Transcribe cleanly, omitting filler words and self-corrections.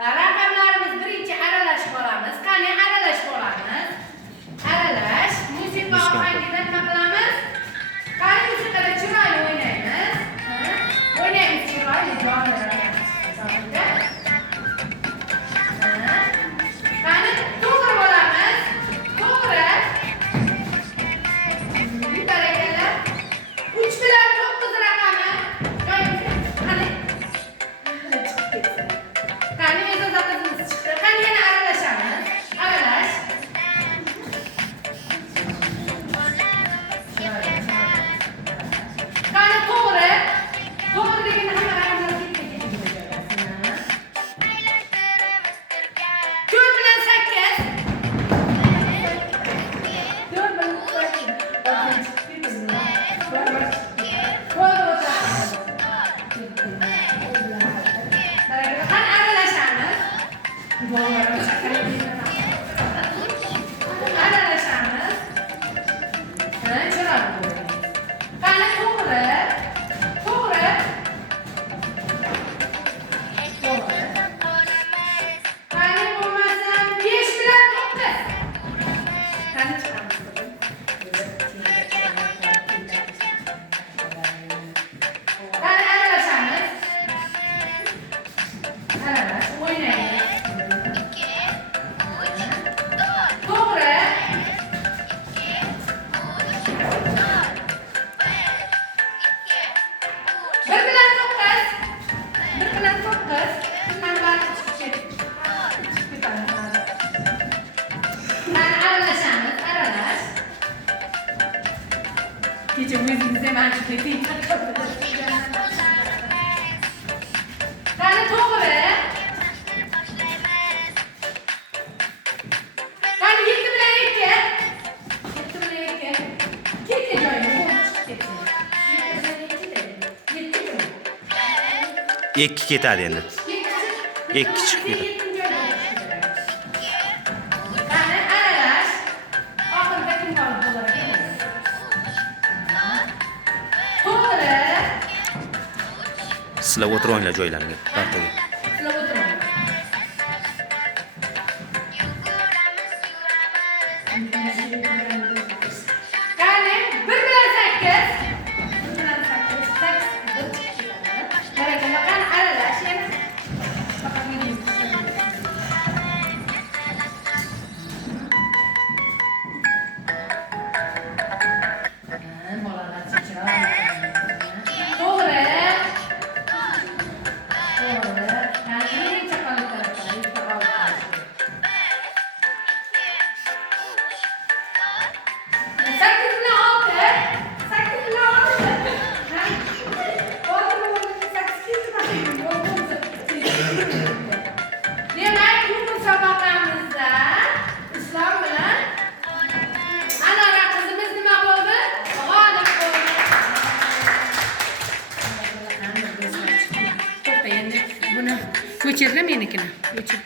Raqamlarimiz birinchi aralashib olamiz. Qani aralashib olamiz. Aralash. Musiqa ohangidan nima qilamiz? Qani musiqada chiroyli o'ynaymiz. O'ynaymiz chiroyli jonlarimiz. Qani to'g'ri bo'lamiz. To'g'ri. Barakalar. 3 bilan 9 raqami. Qani. Qani mezozatimiz chiqdi. Qani yana aralashamiz. Aralash. Qani to'g'ri. To'g'ri degan hamma raqamlar ketdi. 4 bilan 8. 4 bilan 8. Qani aralashamiz. Aralashamiz. Chiroyli bo'ladi. Qani to'g'ri. To'g'ri. To'g'ri. Qani bo'lmasam 5 bilan 9. Qani chiqamiz. Qani aralashamiz. Aralash, o'ynaymiz. To'g'ri. Bir bilan 9. Bir bilan 9. Bundan bari chiqib ketadi. Qani aralashamiz. Aralash. Kecha o'zingizga mana shu keting. Qani to'g'ri. Qani 7 bilan 2. 7 bilan 2. Ketdi joyiga, chiqib ketdi. 7 bilan 2. 2 ketadi endi. 2 chiqib ketadi. Qani aralash. Oxirida kim qolib bo'lar ekan? To'g'ri. Sizlar o'tiringlar joylaringga. Partaga. Sizlar o'tiring. Qani 1 bilan 8. 1 bilan 8. 8 bir chiqib ketadi. Barakalloh. Qani aralash yana. Faqat menga bolalar chiroyli. To'g'ri. To'g'ri. Qani chaqaloqlar bitta olib. 8 bilan 6. 8 bilan 6. Demak, bu musobaqamizda Islom bilan Anora qizimiz nima bo'ldi? G'olib bo'ldi. To'xta, endi buni ko'chirdim menikini. Ko'chir.